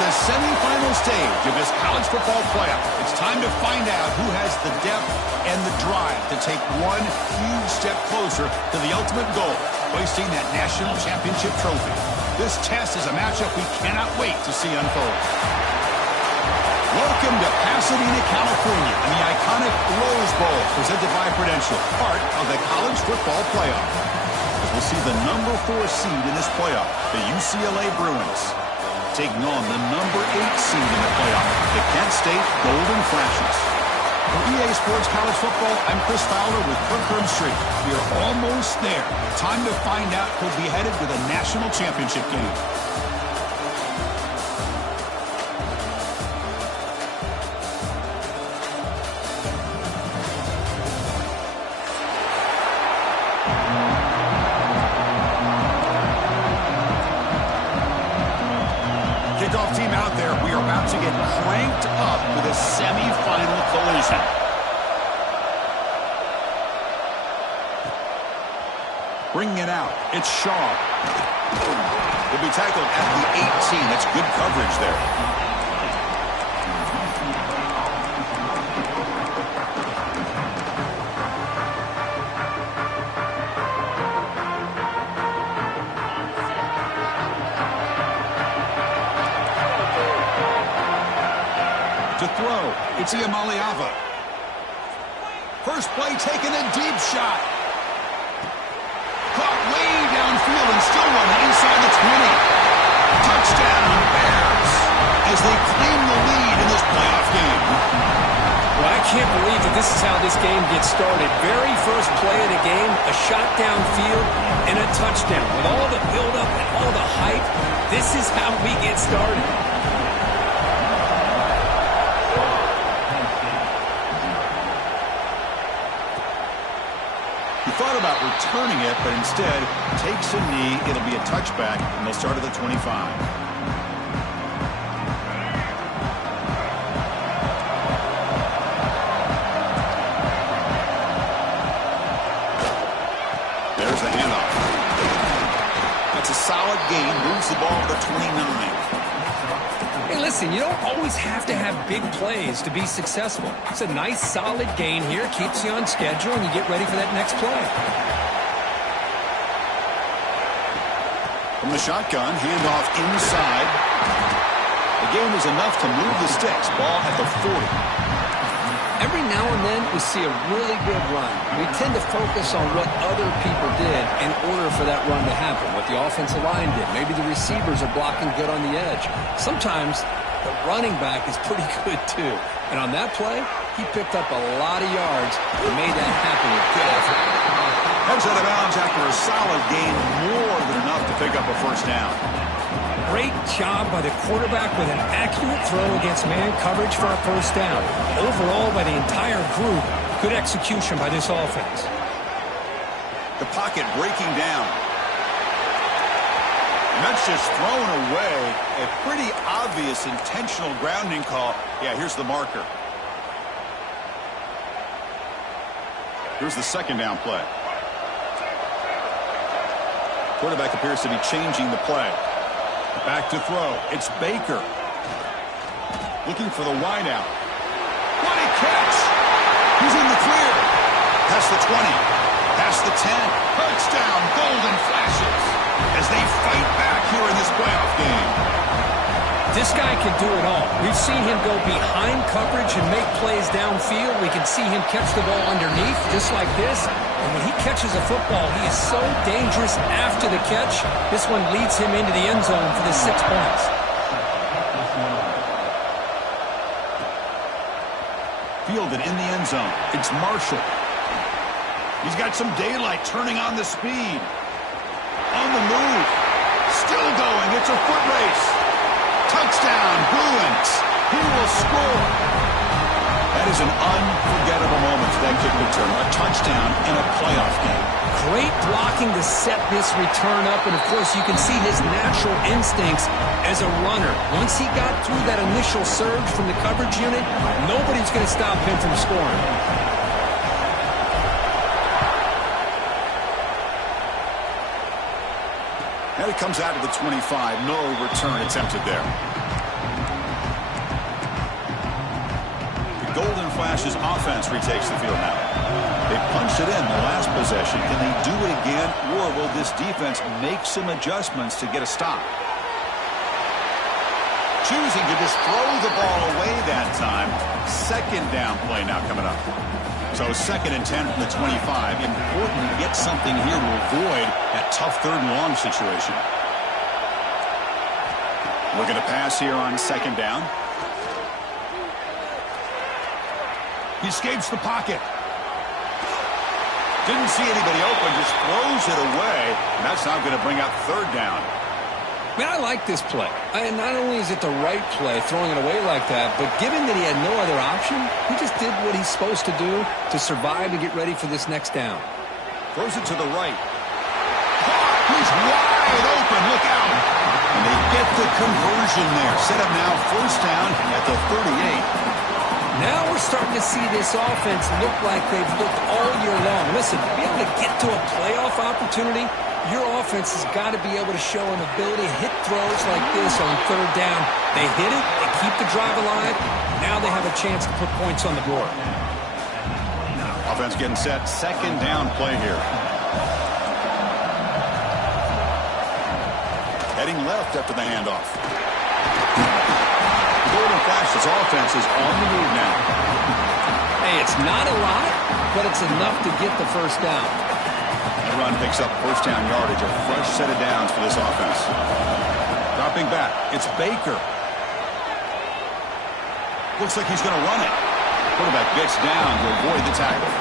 the semifinal stage of this college football playoff. It's time to find out who has the depth and the drive to take one huge step closer to the ultimate goal, hoisting that national championship trophy. This test is a matchup we cannot wait to see unfold. Welcome to Pasadena, California, and the iconic Rose Bowl presented by Prudential, part of the college football playoff. We'll see the number 4 seed in this playoff, the UCLA Bruins, taking on the number 8 seed in the playoff, the Kent State Golden Flashes. For EA Sports College Football, I'm Chris Fowler with Kirk Herbstreit. We are almost there. Time to find out who'll be headed to the national championship game. Kickoff team out there. We are about to get cranked up with a semifinal collision. Bringing it out, it's Shaw. He'll be tackled at the 18. That's good coverage there. To throw, it's Iamaleava. First play taken, a deep shot. Caught way downfield and still running inside the 20. Touchdown, Bears, as they claim the lead in this playoff game. Well, I can't believe that this is how this game gets started. Very first play of the game, a shot downfield and a touchdown. With all the buildup and all the hype, this is how we get started. He thought about returning it, but instead takes a knee. It'll be a touchback, and they'll start at the 25. There's the handoff. That's a solid gain. Moves the ball to the 29. Hey, listen, you don't always have to have big plays to be successful. It's a nice, solid gain here. Keeps you on schedule, and you get ready for that next play. From the shotgun, handoff inside. The gain is enough to move the sticks. Ball at the 40. Every now and then, we see a really good run. We tend to focus on what other people did in order for that run to happen, what the offensive line did. Maybe the receivers are blocking good on the edge. Sometimes the running back is pretty good, too. And on that play, he picked up a lot of yards and made that happen with good effort. Heads out of bounds after a solid gain, more than enough to pick up a first down. Great job by the quarterback with an accurate throw against man coverage for a first down. Overall, by the entire group, good execution by this offense. The pocket breaking down. And that's just thrown away. A pretty obvious intentional grounding call. Yeah, here's the marker. Here's the second down play. Quarterback appears to be changing the play. Back to throw. It's Baker. Looking for the wideout. What a catch! He's in the clear. Past the 20. Past the 10. Touchdown, Golden Flashes, as they fight back here in this playoff game. This guy can do it all. We've seen him go behind coverage and make plays downfield. We can see him catch the ball underneath, just like this. And when he catches a football, he is so dangerous after the catch. This one leads him into the end zone for the 6 points. Fielded in the end zone. It's Marshall. He's got some daylight, turning on the speed. On the move. Still going. It's a foot race. Touchdown, Bruins. He will score. That is an unforgettable moment for that kick return. A touchdown in a playoff game. Great blocking to set this return up, and of course you can see his natural instincts as a runner. Once he got through that initial surge from the coverage unit, nobody's going to stop him from scoring. And it comes out of the 25. No return attempted there. Golden Flash's offense retakes the field now. They punched it in the last possession. Can they do it again, or will this defense make some adjustments to get a stop? Choosing to just throw the ball away that time. Second down play now coming up. So 2nd and 10 from the 25. Important to get something here to avoid that tough 3rd and long situation. Looking to pass here on 2nd down. He escapes the pocket. Didn't see anybody open, just throws it away. And that's now going to bring up 3rd down. Man, I like this play. Not only is it the right play, throwing it away like that, but given that he had no other option, he just did what he's supposed to do to survive and get ready for this next down. Throws it to the right. He's wide open. Look out. And they get the conversion there. Set up now 1st down at the 38. Now we're starting to see this offense look like they've looked all year long. Listen, to be able to get to a playoff opportunity, your offense has got to be able to show an ability to hit throws like this on 3rd down. They hit it, they keep the drive alive. Now they have a chance to put points on the board. Offense getting set. 2nd down play here. Heading left after the handoff. Golden Flash's offense is on the move now. Hey, it's not a lot, but it's enough to get the 1st down. The run picks up 1st down yardage, a fresh set of downs for this offense. Dropping back, it's Baker. Looks like he's going to run it. Quarterback gets down to avoid the tackle.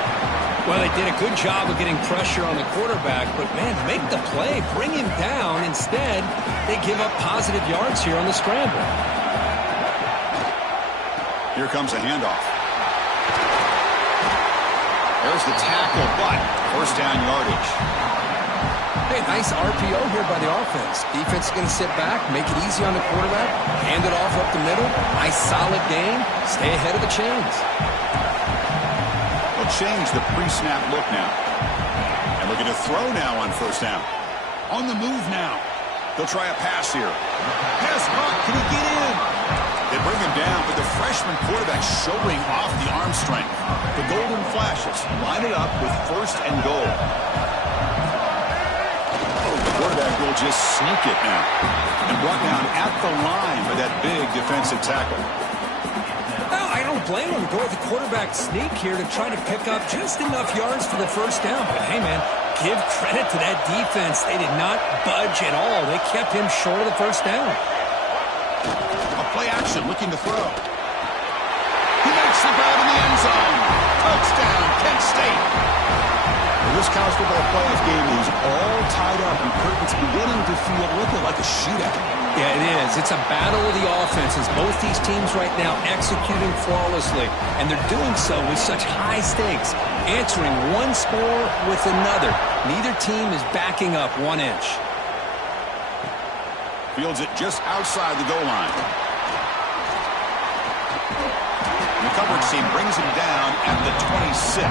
Well, they did a good job of getting pressure on the quarterback, but, man, make the play, bring him down. Instead, they give up positive yards here on the scramble. Here comes a handoff. There's the tackle, but 1st down yardage. Hey, nice RPO here by the offense. Defense is going to sit back, make it easy on the quarterback, hand it off up the middle. Nice solid game. Stay ahead of the chains. They'll change the pre-snap look now. And looking to throw now on 1st down. On the move now. They'll try a pass here. Pass caught. Can he get in? They bring him down, but the freshman quarterback showing off the arm strength. The Golden Flashes line it up with 1st and goal. The quarterback will just sneak it now. And brought down at the line by that big defensive tackle. Well, I don't blame him to go with the quarterback sneak here to try to pick up just enough yards for the 1st down. But, hey, man, give credit to that defense. They did not budge at all. They kept him short of the 1st down. Play action, looking to throw. He makes the grab in the end zone. Touchdown, Kent State. Well, this college football playoff game is all tied up, and Kirk, it's beginning to feel a little like a shootout. Yeah, it is. It's a battle of the offenses. Both these teams right now executing flawlessly, and they're doing so with such high stakes, answering one score with another. Neither team is backing up 1 inch. Fields it just outside the goal line. The coverage team brings him down at the 26.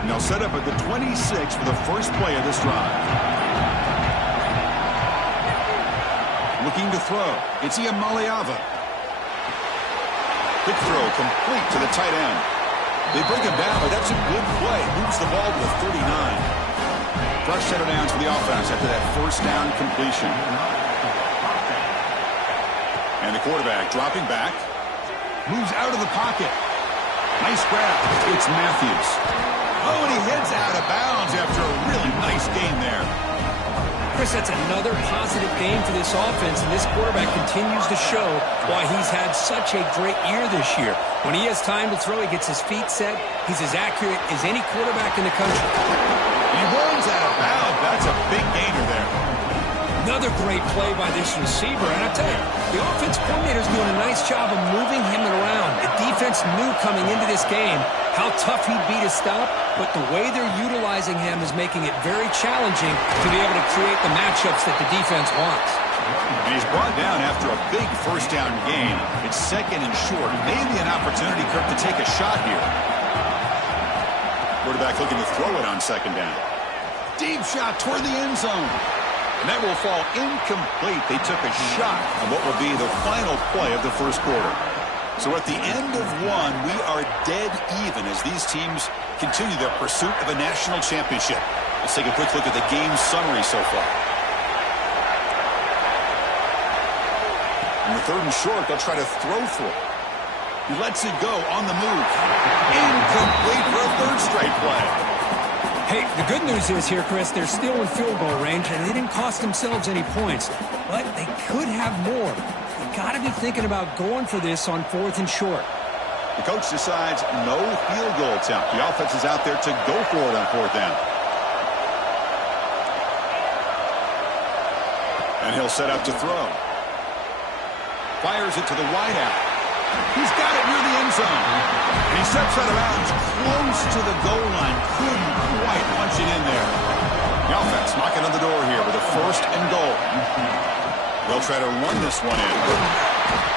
And they'll set up at the 26 for the first play of this drive. Looking to throw. It's Ian Maliava. Big throw complete to the tight end. They bring him down, but that's a good play. Moves the ball to the 39. Fresh set of downs for the offense after that 1st down completion. And the quarterback dropping back. Moves out of the pocket. Nice grab. It's Matthews. Oh, and he heads out of bounds after a really nice game there. Chris, that's another positive game for this offense, and this quarterback continues to show why he's had such a great year this year. When he has time to throw, he gets his feet set. He's as accurate as any quarterback in the country. He runs out of bounds. That's a big gainer there. Another great play by this receiver, and I tell you, the offense coordinator's doing a nice job of moving him around. The defense knew coming into this game how tough he'd be to stop, but the way they're utilizing him is making it very challenging to be able to create the matchups that the defense wants. And he's brought down after a big 1st down gain. It's 2nd and short. Maybe an opportunity, Kirk, to take a shot here. Quarterback looking to throw it on second down. Deep shot toward the end zone. And that will fall incomplete. They took a shot on what will be the final play of the first quarter. So at the end of one, we are dead even as these teams continue their pursuit of a national championship. Let's take a quick look at the game summary so far. In the third and short, they'll try to throw for it. He lets it go on the move. Incomplete for a third straight play. Hey, the good news is here, Chris, they're still in field goal range, and they didn't cost themselves any points. But they could have more. You got to be thinking about going for this on 4th and short. The coach decides no field goal attempt. The offense is out there to go for it on 4th down. And he'll set up to throw. Fires it to the wide out. He's got it near the end zone. And he steps out of bounds close to the goal line. Couldn't quite punch it in there. The offense knocking on the door here with a 1st and goal. They'll try to run this one in.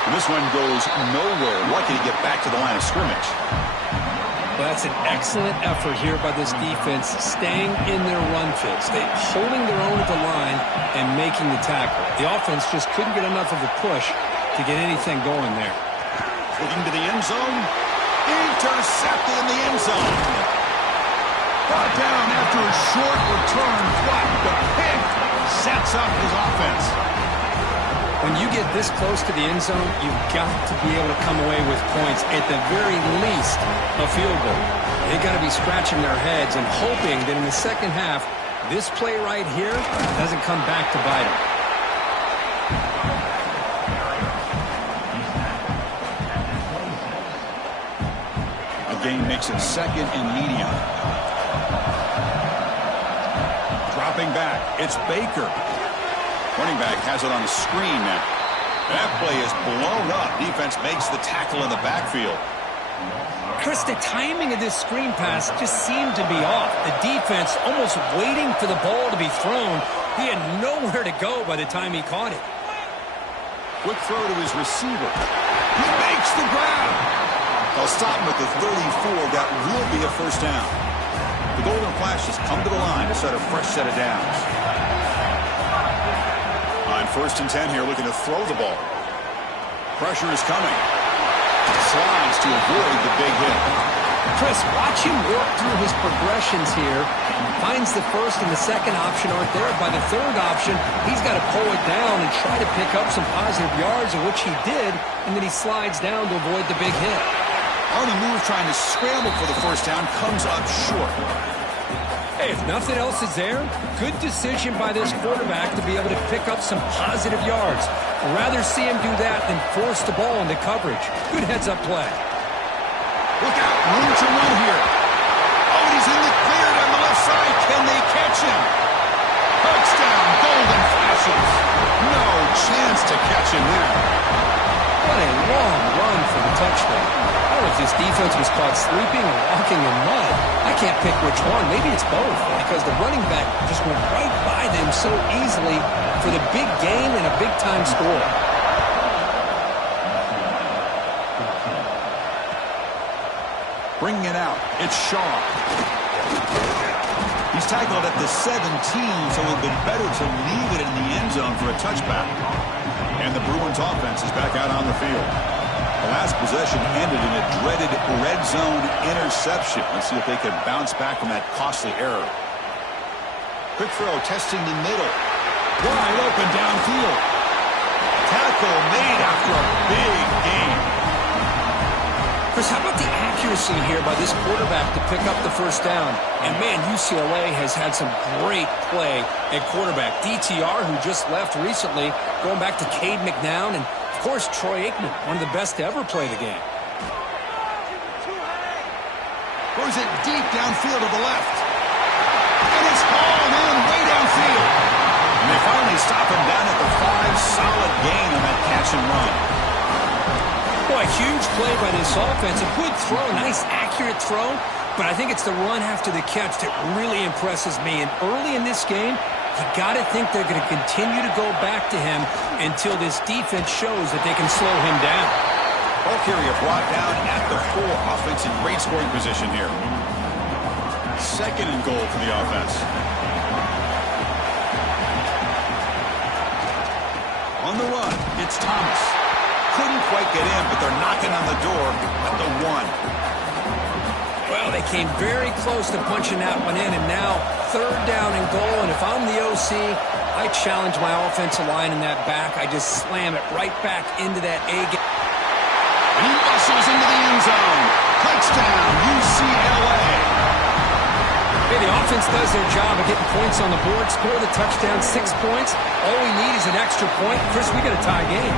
And this one goes nowhere. Lucky to get back to the line of scrimmage. Well, that's an excellent effort here by this defense, staying in their run fix. They holding their own at the line and making the tackle. The offense just couldn't get enough of a push to get anything going there. Looking to the end zone. Intercepted in the end zone. Brought down after a short return. What the pick sets up his offense. When you get this close to the end zone, you've got to be able to come away with points, at the very least, a field goal. They've got to be scratching their heads and hoping that in the second half, this play right here doesn't come back to bite them. Gain makes it 2nd and medium. Dropping back. It's Baker. Running back has it on the screen now. That play is blown up. Defense makes the tackle in the backfield. Chris, the timing of this screen pass just seemed to be off. The defense almost waiting for the ball to be thrown. He had nowhere to go by the time he caught it. Quick throw to his receiver. He makes the grab. They'll stop him at the 34. That will be a 1st down. The Golden Flashes come to the line to set a fresh set of downs. On 1st and 10 here, looking to throw the ball. Pressure is coming. Slides to avoid the big hit. Chris, watch him work through his progressions here. Finds the 1st and the 2nd option aren't there. By the 3rd option, he's got to pull it down and try to pick up some positive yards, of which he did, and then he slides down to avoid the big hit. On the move, trying to scramble for the 1st down, comes up short. Hey, if nothing else is there, good decision by this quarterback to be able to pick up some positive yards. I'd rather see him do that than force the ball into coverage. Good heads-up play. Look out, room to run here. Oh, he's in the clear down the left side. Can they catch him? Touchdown, Golden Flashes. No chance to catch him there. What a long run for the touchdown. I don't know if this defense was caught sleeping or walking in mud. I can't pick which one. Maybe it's both, because the running back just went right by them so easily for the big gain and a big-time score. Bringing it out, it's Shaw. He's tackled at the 17, so it would have been better to leave it in the end zone for a touchback. And the Bruins offense is back out on the field. The last possession ended in a dreaded red zone interception. Let's see if they can bounce back from that costly error. Quick throw, testing the middle. Wide open downfield. Tackle made after a big gain. Chris, how about the accuracy here by this quarterback to pick up the 1st down? And, man, UCLA has had some great play at quarterback. DTR, who just left recently, going back to Cade McNown, and, of course, Troy Aikman, one of the best to ever play the game. Throws it deep downfield to the left. And it's hauled in way downfield. And they finally stop him down at the 5. Solid gain on that catch and run. Boy, huge play by this offense. A good throw, nice accurate throw, but I think it's the run after the catch that really impresses me. And early in this game, you got to think they're going to continue to go back to him until this defense shows that they can slow him down. Ball carrier brought down at the 4. Offense in great scoring position here. Second and goal for the offense. On the run, it's Thomas. Couldn't quite get in, but they're knocking on the door at the 1. Well, they came very close to punching that one in, and now third down and goal. And if I'm the OC, I challenge my offensive line in that back. I just slam it right back into that A gap. And he muscles into the end zone. Touchdown, UCLA. Hey, the offense does their job of getting points on the board, score the touchdown, 6 points. All we need is an extra point. Chris, we got a tie game.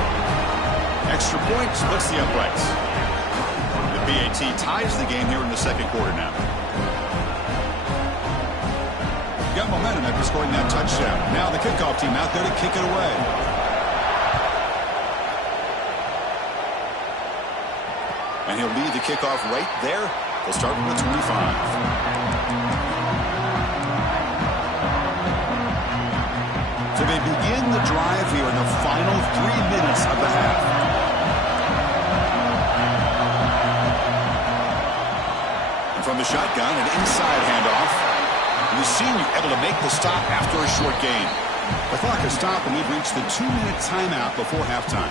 Extra point splits the uprights. The BAT ties the game here in the second quarter now. You got momentum after scoring that touchdown. Now the kickoff team out there to kick it away. And he'll lead the kickoff right there. We'll start from the 25. So they begin the drive here in the final 3 minutes of the half. And from the shotgun, an inside handoff. And the senior able to make the stop after a short gain. The clock has stopped, and we've reached the 2-minute timeout before halftime.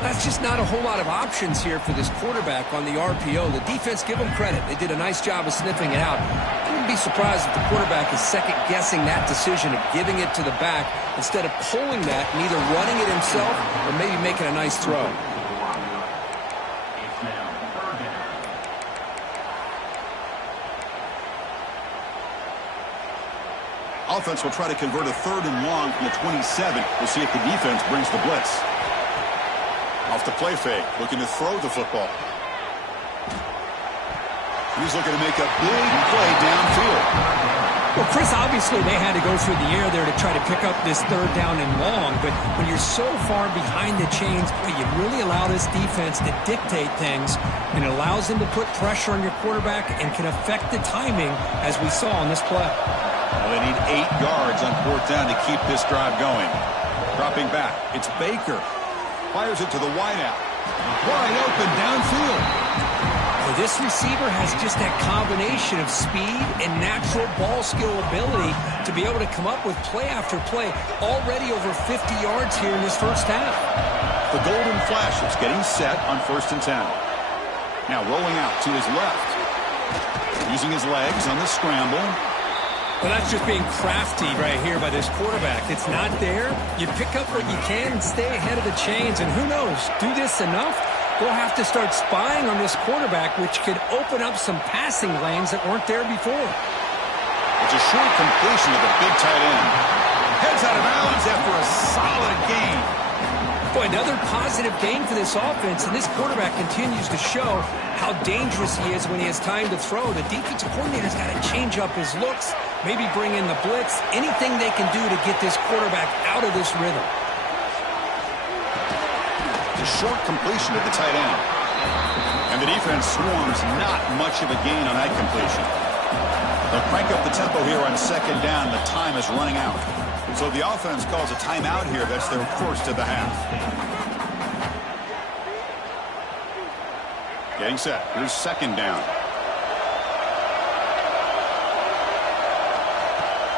That's just not a whole lot of options here for this quarterback on the RPO. The defense, give them credit. They did a nice job of sniffing it out. I wouldn't be surprised if the quarterback is second-guessing that decision of giving it to the back instead of pulling that and either running it himself or maybe making a nice throw. Offense will try to convert a 3rd and long from the 27. We'll see if the defense brings the blitz. Off the play fake, looking to throw the football. He's looking to make a big play downfield. Well, Chris, obviously they had to go through the air there to try to pick up this 3rd down and long, but when you're so far behind the chains, you really allow this defense to dictate things, and it allows them to put pressure on your quarterback and can affect the timing, as we saw on this play. Well, they need 8 yards on 4th down to keep this drive going. Dropping back, it's Baker. Fires it to the wideout. Wide open downfield. Well, this receiver has just that combination of speed and natural ball skill ability to be able to come up with play after play. Already over 50 yards here in this first half. The golden flash is getting set on 1st and 10. Now rolling out to his left. Using his legs on the scramble. Well, that's just being crafty right here by this quarterback. It's not there. You pick up what you can and stay ahead of the chains. And who knows, do this enough, we'll have to start spying on this quarterback, which could open up some passing lanes that weren't there before. It's a short completion of the big tight end. Heads out of bounds after a solid gain. Boy, another positive gain for this offense, and this quarterback continues to show how dangerous he is when he has time to throw. The defensive coordinator's got to change up his looks, maybe bring in the blitz, anything they can do to get this quarterback out of this rhythm. It's a short completion of the tight end. And the defense swarms not much of a gain on that completion. They'll crank up the tempo here on 2nd down. The time is running out. So the offense calls a timeout here. That's their first of the half. Getting set. Here's 2nd down.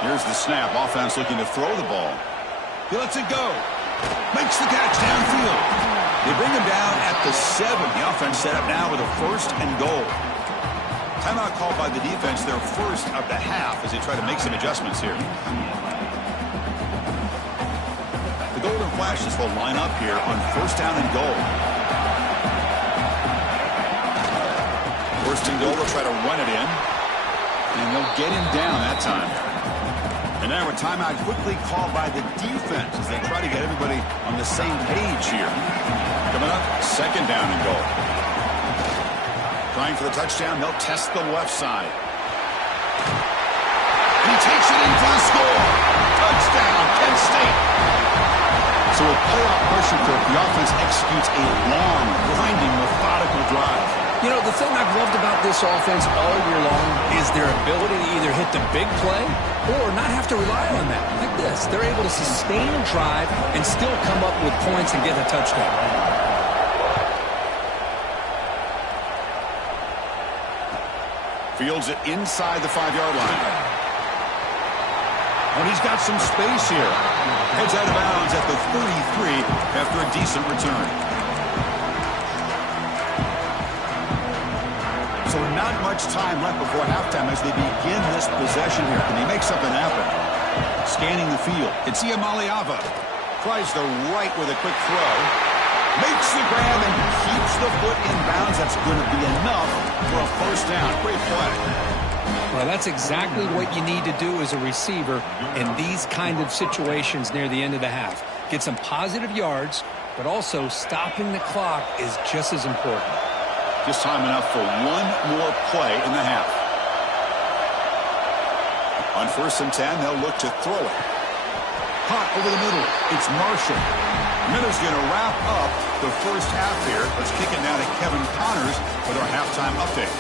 Here's the snap. Offense looking to throw the ball. He lets it go. Makes the catch downfield. They bring him down at the 7. The offense set up now with a 1st and goal. Timeout called by the defense, their first of the half, as they try to make some adjustments here. The Golden Flashes will line up here on 1st down and goal. 1st and goal, they'll try to run it in. And they'll get him down that time. And now a timeout quickly called by the defense as they try to get everybody on the same page here. Coming up, 2nd down and goal. Trying for the touchdown, they'll test the left side. And he takes it in for the score. Touchdown, Penn State. So with playoff pressure, the offense executes a long, grinding, methodical drive. You know, the thing I've loved about this offense all year long is their ability to either hit the big play or not have to rely on that. Like this, they're able to sustain a drive and still come up with points and get a touchdown. Fields it inside the 5-yard line. And he's got some space here. Heads out of bounds at the 33 after a decent return. So not much time left before halftime as they begin this possession here. Can they make something happen? Scanning the field. It's Iamaleava. Tries the right with a quick throw. Makes the grab and keeps the foot in bounds. That's going to be enough for a first down. Great play. Well, that's exactly what you need to do as a receiver in these kind of situations near the end of the half. Get some positive yards, but also stopping the clock is just as important. Just time enough for one more play in the half. On 1st and 10, they'll look to throw it. Hot over the middle. It's Marshall. Miller's going to wrap up the first half here. Let's kick it now to Kevin Connors with our halftime update.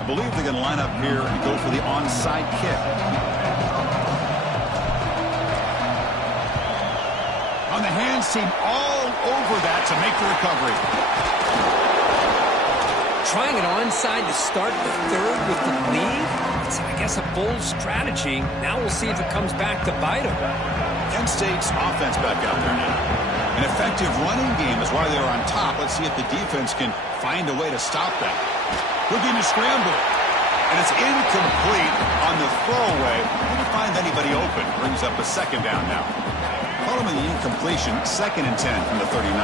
I believe they're going to line up here and go for the onside kick. On the hands team, all over that to make the recovery. Trying it onside to start the third with the lead? It's, I guess, a bold strategy. Now we'll see if it comes back to bite them. Kent State's offense back out there now. An effective running game is why they're on top. Let's see if the defense can find a way to stop that. Looking to scramble. And it's incomplete on the throwaway. Didn't find anybody open. Brings up a second down now. Following the incompletion, 2nd and 10 from the 39.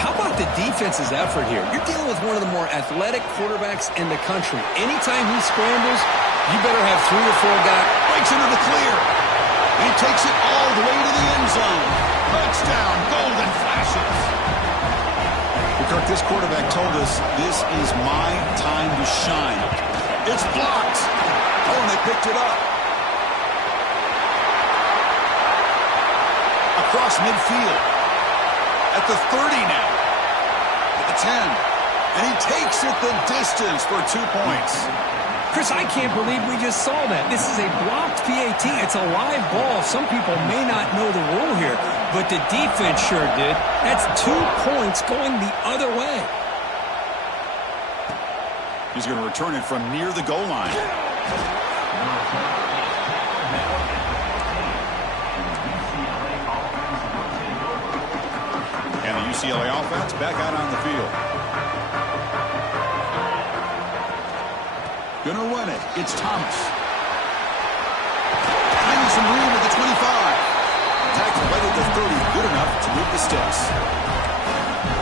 How about the defense's effort here? You're dealing with one of the more athletic quarterbacks in the country. Anytime he scrambles, you better have 3 or 4 guys. Breaks into the clear. And he takes it all the way to the end zone. Touchdown, golden flashes. Kirk, this quarterback told us this is my time to shine. It's blocked. Oh, and they picked it up. Across midfield. At the 30 now. At the 10. And he takes it the distance for 2 points. Chris, I can't believe we just saw that. This is a blocked PAT. It's a live ball. Some people may not know the rule here, but the defense sure did. That's 2 points going the other way. He's going to return it from near the goal line. And the UCLA offense back out on the field. Gonna run it. It's Thomas. Finding some room at the 25. Tackle right at the 30. Good enough to move the sticks.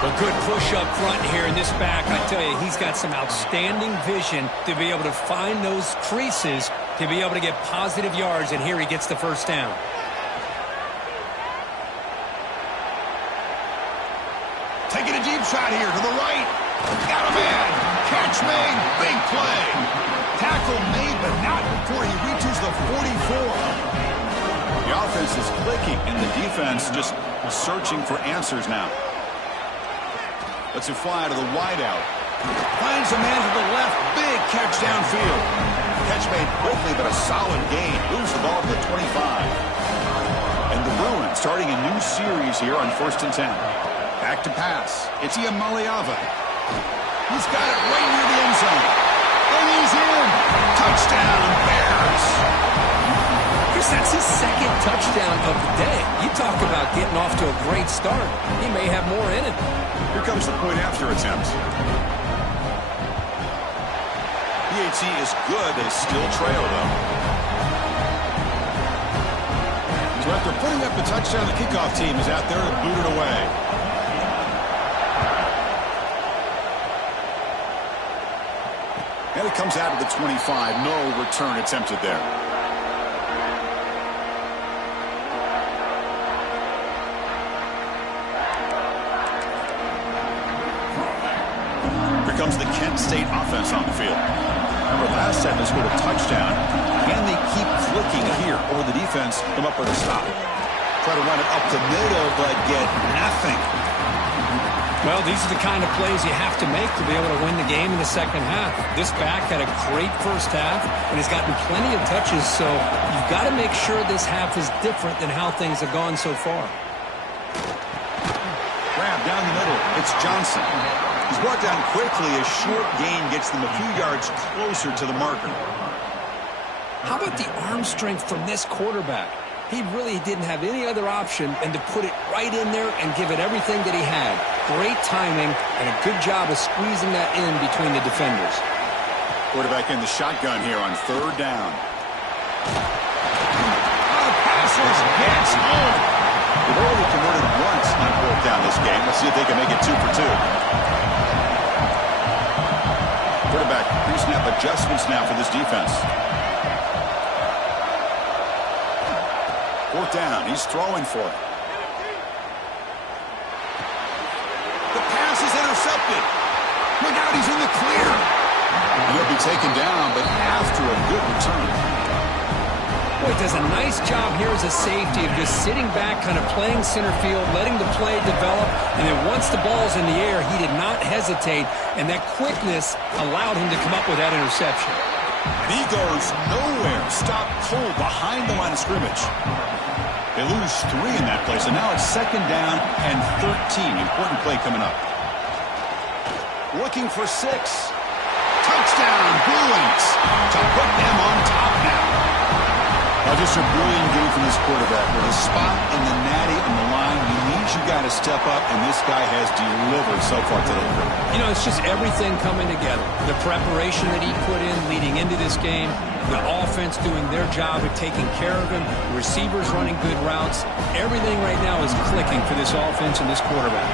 A good push up front here in this back. I tell you, he's got some outstanding vision to be able to find those creases, to be able to get positive yards, and here he gets the first down. Taking a deep shot here to the right. Got a man. Catch made. Big play. Tackle made, but not before he reaches the 44. The offense is clicking, and the defense just searching for answers now. Lets it fly to the wideout. Finds a man to the left. Big catch downfield. Catch made quickly, but a solid gain. Moves the ball to the 25. And the Bruins starting a new series here on 1st and 10. Back to pass. It's Iamaleava. He's got it right near the end zone. And he's in. Touchdown, Bears. Chris, that's his 2nd touchdown of the day. You talk about getting off to a great start. He may have more in it. Here comes the point after attempt. PAT is good. They still trail, though. So after putting up the touchdown, the kickoff team is out there and booted away. And it comes out of the 25. No return attempted there. Here comes the Kent State offense on the field. Remember, last time they scored a touchdown. Can they keep clicking here, or the defense come up with a stop? Try to run it up the middle, but get nothing. Well, these are the kind of plays you have to make to be able to win the game in the second half. This back had a great first half, and has gotten plenty of touches, so you've got to make sure this half is different than how things have gone so far. It's Johnson. He's brought down quickly. A short gain gets them a few yards closer to the marker. How about the arm strength from this quarterback? He really didn't have any other option than to put it right in there and give it everything that he had. Great timing and a good job of squeezing that in between the defenders. Quarterback in the shotgun here on third down. The passers gets home. They've already converted once on fourth down this game. Let's see if they can make it 2 for 2. Quarterback pre-snap adjustments now for this defense. Fourth down. He's throwing for it. The pass is intercepted. Look out, he's in the clear. He'll be taken down, but after a good return. Boy, does a nice job here as a safety of just sitting back, kind of playing center field, letting the play develop, and then once the ball's in the air, he did not hesitate, and that quickness allowed him to come up with that interception. And he goes nowhere. Stopped cold behind the line of scrimmage. They lose 3 in that play, so now it's second down and 13. Important play coming up. Looking for 6. Touchdown, Bruins, to put them on top now. Just a brilliant game from this quarterback. With a spot in the natty on the line, he needs you guys to step up, and this guy has delivered so far today. You know, it's just everything coming together. The preparation that he put in leading into this game, the offense doing their job of taking care of him, receivers running good routes. Everything right now is clicking for this offense and this quarterback.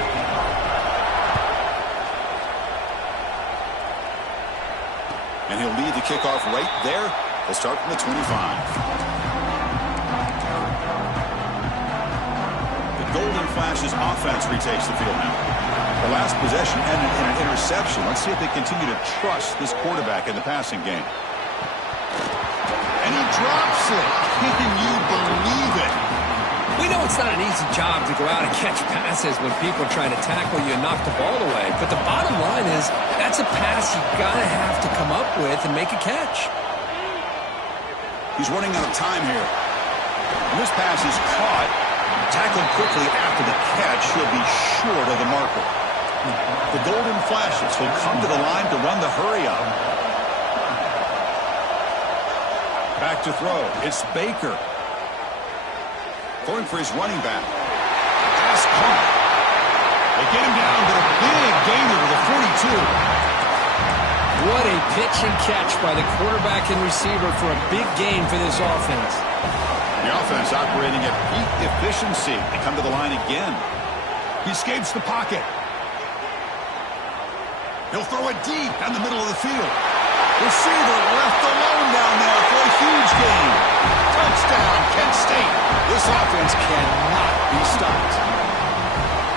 And he'll lead the kickoff right there. They'll start from the 25. The Golden Flashes offense retakes the field now. The last possession ended in an interception. Let's see if they continue to trust this quarterback in the passing game. And he drops it. Can you believe it? We know it's not an easy job to go out and catch passes when people are trying to tackle you and knock the ball away. But the bottom line is that's a pass you got to have to come up with and make a catch. He's running out of time here. And this pass is caught. Tackled quickly after the catch. He'll be short of the marker. The Golden Flashes will come to the line to run the hurry up. Back to throw. It's Baker. Going for his running back. Pass caught. They get him down to a big gainer to the 42. What a pitch and catch by the quarterback and receiver for a big gain for this offense. The offense operating at peak efficiency. They come to the line again. He escapes the pocket. He'll throw it deep down the middle of the field. Receiver left alone down there for a huge gain. Touchdown, Kent State. This offense cannot be stopped.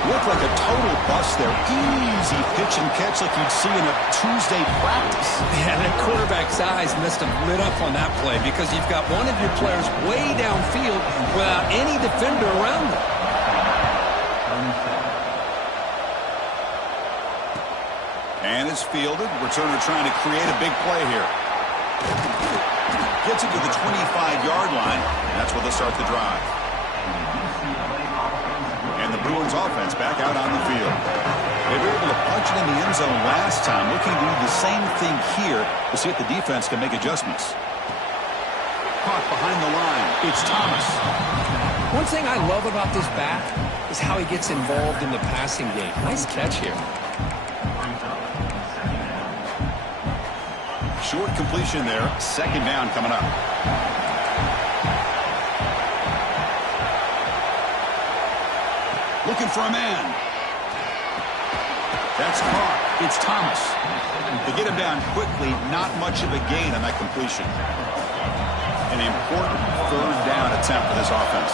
Looked like a total bust there. Easy pitch and catch like you'd see in a Tuesday practice. Yeah, that quarterback's eyes must have lit up on that play because you've got one of your players way downfield without any defender around them. And it's fielded. Returner trying to create a big play here. Gets it to the 25-yard line. And that's where they start the drive. And the Bruins offense back out on the field. They were able to punch it in the end zone last time. Looking to do the same thing here to see if the defense can make adjustments. Caught behind the line. It's Thomas. One thing I love about this back is how he gets involved in the passing game. Nice catch here. Short completion there. Second down coming up. Looking for a man. That's caught. It's Thomas. They get him down quickly. Not much of a gain on that completion. An important third down attempt for this offense.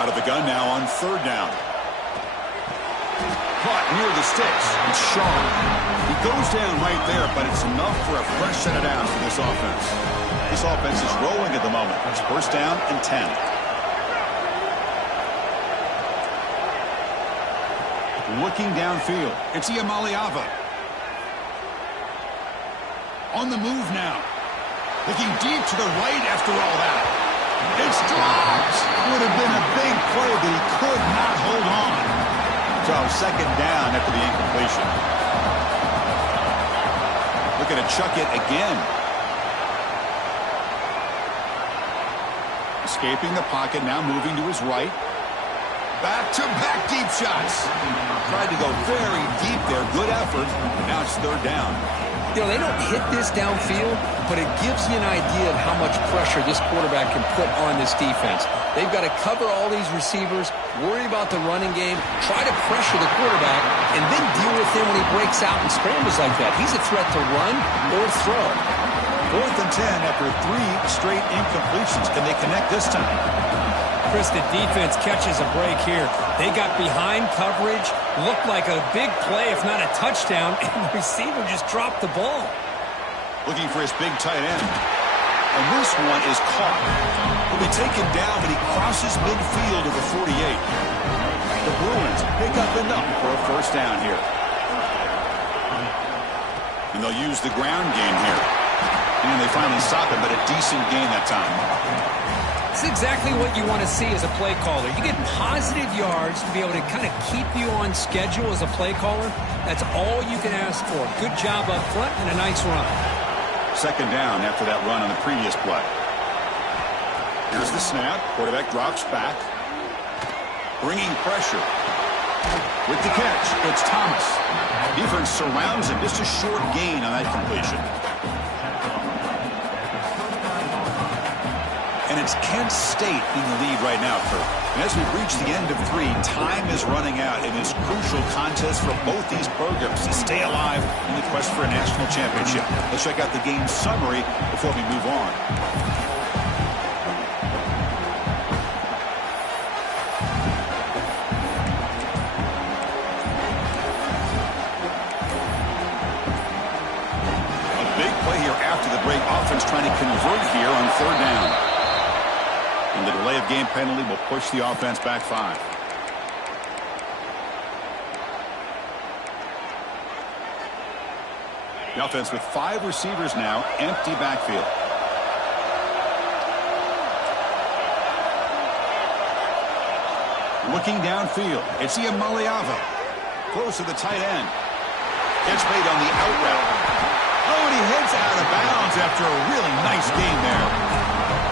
Out of the gun now on third down. Caught near the sticks. It's Shaw. He goes down right there, but it's enough for a fresh set of downs for this offense. This offense is rolling at the moment. It's first down and 10. Looking downfield. It's Iamaleava. On the move now. Looking deep to the right after all that. It's dropped. Would have been a big play, but he could not hold on. So second down after the incompletion. Looking to chuck it again. Escaping the pocket, now moving to his right. Back-to-back deep shots. Tried to go very deep there. Good effort. Now it's third down. You know, they don't hit this downfield, but it gives you an idea of how much pressure this quarterback can put on this defense. They've got to cover all these receivers, worry about the running game, try to pressure the quarterback, and then deal with him when he breaks out and scrambles like that. He's a threat to run or throw. 4th and 10 after 3 straight incompletions. Can they connect this time? Chris, the defense catches a break here. They got behind coverage, looked like a big play, if not a touchdown, and the receiver just dropped the ball. Looking for his big tight end. And this one is caught. Will be taken down, but he crosses midfield to the 48. The Bruins pick up enough for a first down here. And they'll use the ground game here. And they finally stop it, but a decent gain that time. It's exactly what you want to see as a play caller. You get positive yards to be able to kind of keep you on schedule as a play caller. That's all you can ask for. Good job up front and a nice run. Second down after that run on the previous play. Here's the snap. Quarterback drops back. Bringing pressure. With the catch, it's Thomas. Defense surrounds him. Just a short gain on that completion. And it's Kent State in the lead right now, Kurt. And as we reach the end of 3, time is running out in this crucial contest for both these programs to stay alive in the quest for a national championship. Let's check out the game summary before we move on. A big play here after the break. Offense trying to convert here on third down. And the delay of game penalty will push the offense back 5. The offense with 5 receivers now, empty backfield. Looking downfield, it's Iamaleava. Close to the tight end. Gets made on the out route. Oh, and he heads out of bounds after a really nice game there.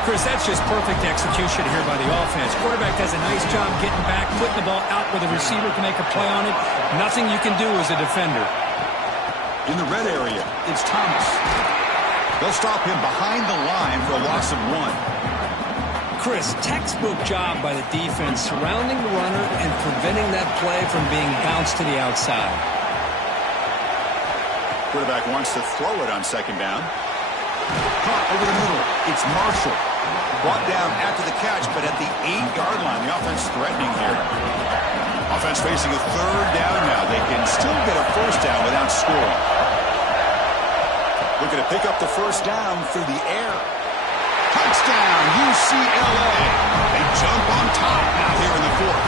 Chris, that's just perfect execution here by the offense. Quarterback does a nice job getting back, putting the ball out where the receiver can make a play on it. Nothing you can do as a defender. In the red area, it's Thomas. They'll stop him behind the line for a loss of 1. Chris, textbook job by the defense surrounding the runner and preventing that play from being bounced to the outside. Quarterback wants to throw it on second down. Caught over the middle. It's Marshall. Brought down after the catch, but at the 8-yard line, the offense threatening here. Offense facing a third down now. They can still get a first down without scoring. Looking to pick up the first down through the air. Touchdown, UCLA. They jump on top now here in the 4th.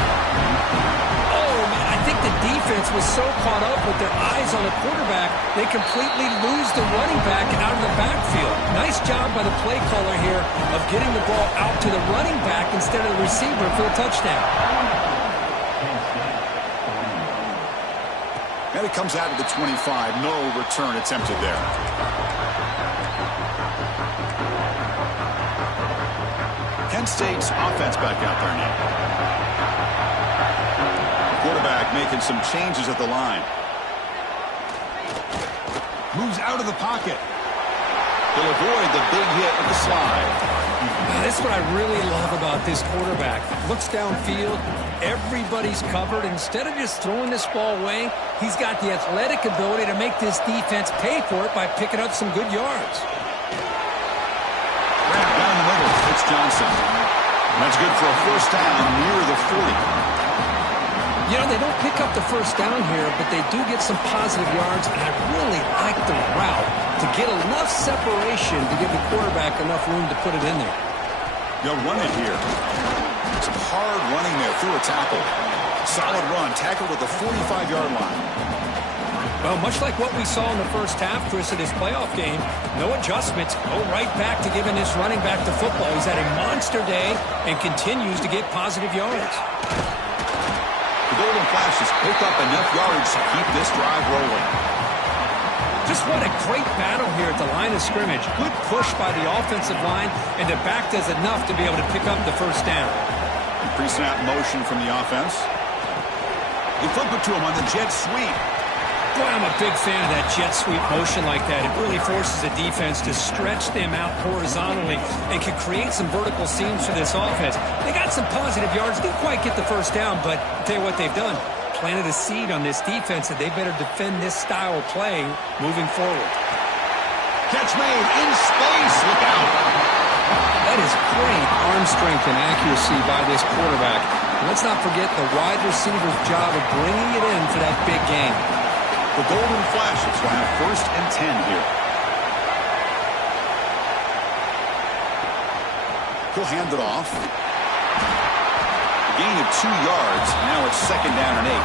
Oh, man, I think the defense was so caught up with their eyes on the quarterback, they completely lose the running back out of the backfield. Nice job by the play caller here of getting the ball out to the running back instead of the receiver for the touchdown. And it comes out of the 25. No return attempted there. Kent State's offense back out there now. Quarterback making some changes at the line. Moves out of the pocket. He'll avoid the big hit with the slide. This is what I really love about this quarterback. Looks downfield. Everybody's covered. Instead of just throwing this ball away, he's got the athletic ability to make this defense pay for it by picking up some good yards. Wrap down the middle. It's Johnson. That's good for a first down near the 40. You know, they don't pick up the first down here, but they do get some positive yards, and I really like the route to get enough separation to give the quarterback enough room to put it in there. They'll run it here. Some hard running there through a tackle. Solid run. Tackled at the 45-yard line. Well, much like what we saw in the first half, Chris, of this playoff game, no adjustments. Go right back to giving this running back to football. He's had a monster day and continues to get positive yards. The Golden Flashes pick up enough yards to keep this drive rolling. Just what a great battle here at the line of scrimmage. Good push by the offensive line, and the back does enough to be able to pick up the first down. Pre-snap motion from the offense. They flip it to him on the jet sweep. Boy, I'm a big fan of that jet sweep motion like that. It really forces the defense to stretch them out horizontally and can create some vertical seams for this offense. They got some positive yards. Didn't quite get the first down, but I'll tell you what they've done. Planted a seed on this defense that they better defend this style of play moving forward. Catch made in space. Look out. That is great arm strength and accuracy by this quarterback. And let's not forget the wide receiver's job of bringing it in for that big game. The Golden Flashes will have 1st and 10 here. He'll hand it off. A gain of 2 yards. Now it's 2nd down and 8.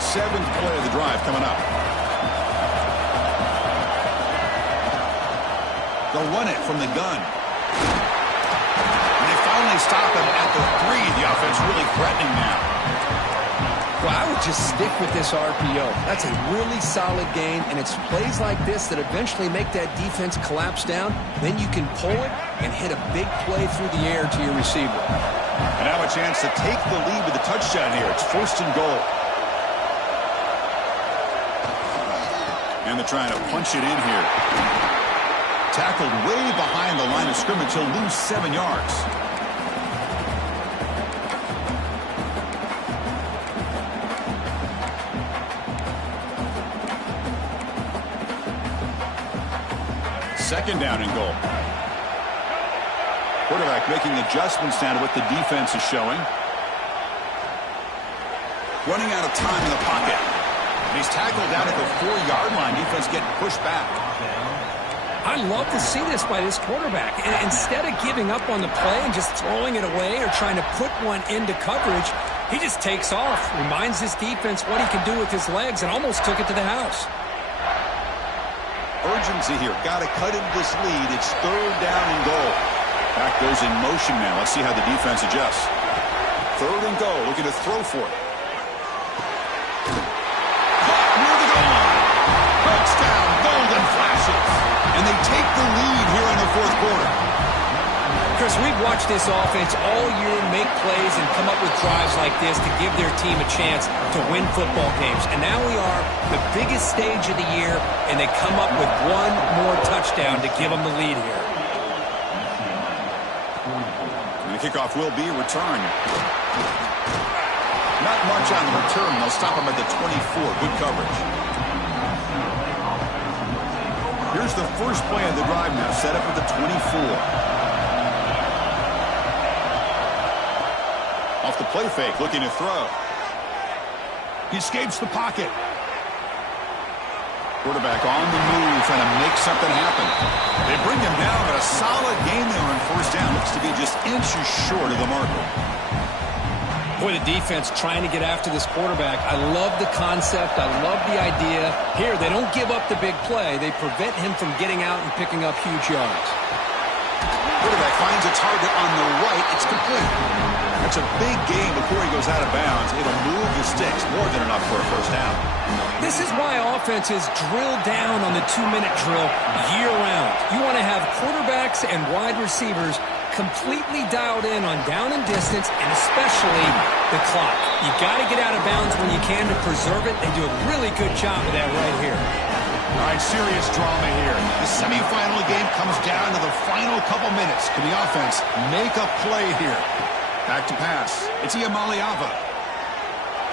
7th play of the drive coming up. They'll run it from the gun. Finally stop him at the 3. The offense really threatening now. Well, I would just stick with this RPO. That's a really solid game, and it's plays like this that eventually make that defense collapse down. Then you can pull it and hit a big play through the air to your receiver. And now a chance to take the lead with a touchdown here. It's 1st and goal. And they're trying to punch it in here. Tackled way behind the line of scrimmage. He'll lose 7 yards. Second down and goal. Quarterback making adjustments now to what the defense is showing. Running out of time in the pocket. And he's tackled down at the 4-yard line. Defense getting pushed back. I love to see this by this quarterback. And instead of giving up on the play and just throwing it away or trying to put one into coverage, he just takes off, reminds his defense what he can do with his legs, and almost took it to the house. Urgency here. Got to cut into this lead. It's 3rd down and goal. Back goes in motion now. Let's see how the defense adjusts. 3rd and goal. Looking to throw for it. Caught near the goal line. Touchdown, Golden Flashes. And they take the lead here in the 4th quarter. Chris, we've watched this offense all year make plays and come up with drives like this to give their team a chance to win football games. And now we are the biggest stage of the year, and they come up with one more touchdown to give them the lead here. And the kickoff will be returned. Not much on the return. They'll stop him at the 24. Good coverage. Here's the first play of the drive now. Set up at the 24. Off the play fake, looking to throw. He escapes the pocket. Quarterback on the move, trying to make something happen. They bring him down, but a solid game there on 1st down. Looks to be just inches short of the marker. Boy, the defense trying to get after this quarterback. I love the concept. I love the idea. Here, they don't give up the big play. They prevent him from getting out and picking up huge yards. Quarterback finds a target on the right. It's complete. That's a big game before he goes out of bounds. It'll move the sticks more than enough for a 1st down. This is why offenses drill down on the 2-minute drill year-round. You want to have quarterbacks and wide receivers completely dialed in on down and distance, and especially the clock. You got to get out of bounds when you can to preserve it. They do a really good job of that right here. All right, serious drama here. The semifinal game comes down to the final couple minutes. Can the offense make a play here? Back to pass. It's Iamaleava.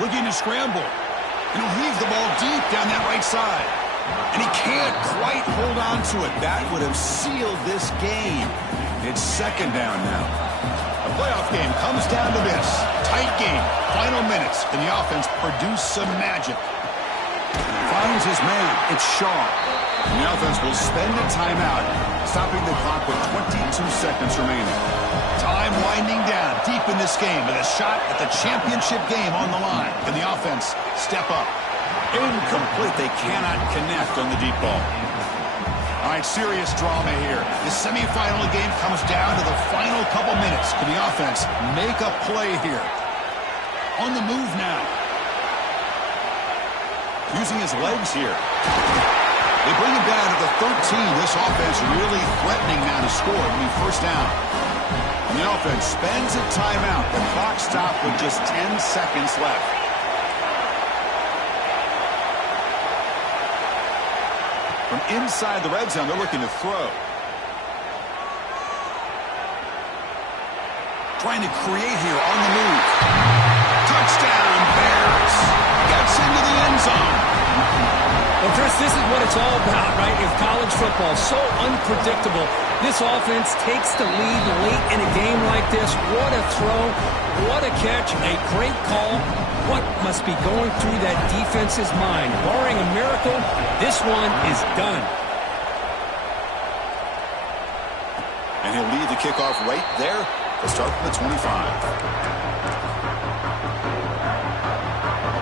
Looking to scramble. And he'll leave the ball deep down that right side. And he can't quite hold on to it. That would have sealed this game. It's 2nd down now. The playoff game comes down to this. Tight game. Final minutes. Can the offense produce some magic? finds his man. It's Shaw. And the offense will spend a timeout, stopping the clock with 22 seconds remaining. Time winding down deep in this game with a shot at the championship game on the line. Can the offense step up? Incomplete. They cannot connect on the deep ball. All right, serious drama here. The semifinal game comes down to the final couple minutes. Can the offense make a play here? On the move now. Using his legs here. They bring him down to the 13. This offense really threatening now to score. It'll be first down. And the offense spends a timeout. The clock stopped with just 10 seconds left. From inside the red zone, they're looking to throw. Trying to create here on the move. Touchdown, Bears. Gets into the end zone. Well, Chris, this is what it's all about, right? In college football, so unpredictable. This offense takes the lead late in a game like this. What a throw. What a catch. A great call. What must be going through that defense's mind? Barring a miracle, this one is done. And he'll lead the kickoff right there to start from the 25.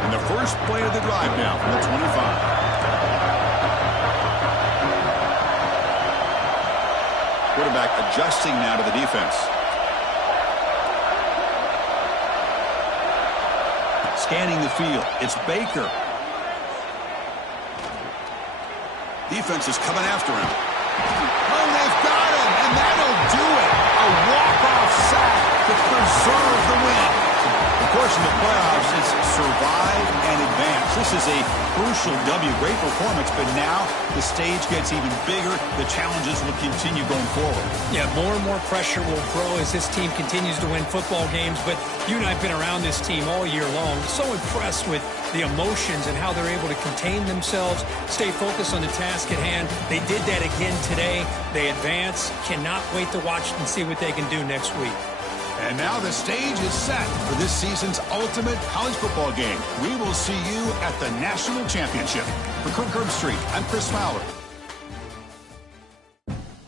And the first play of the drive now from the 25. Quarterback adjusting now to the defense. Scanning the field. It's Baker. Defense is coming after him. Oh, they've got him, and that'll do it. A walk-off sack to preserve the win. Of course, in the playoffs, it's survive and advance. This is a crucial W. Great performance, but now the stage gets even bigger. The challenges will continue going forward. Yeah, more and more pressure will grow as this team continues to win football games. But you and I have been around this team all year long. So impressed with the emotions and how they're able to contain themselves, stay focused on the task at hand. They did that again today. They advance. Cannot wait to watch and see what they can do next week. And now the stage is set for this season's ultimate college football game. We will see you at the National Championship. For Kirk Herbstreit, I'm Chris Fowler.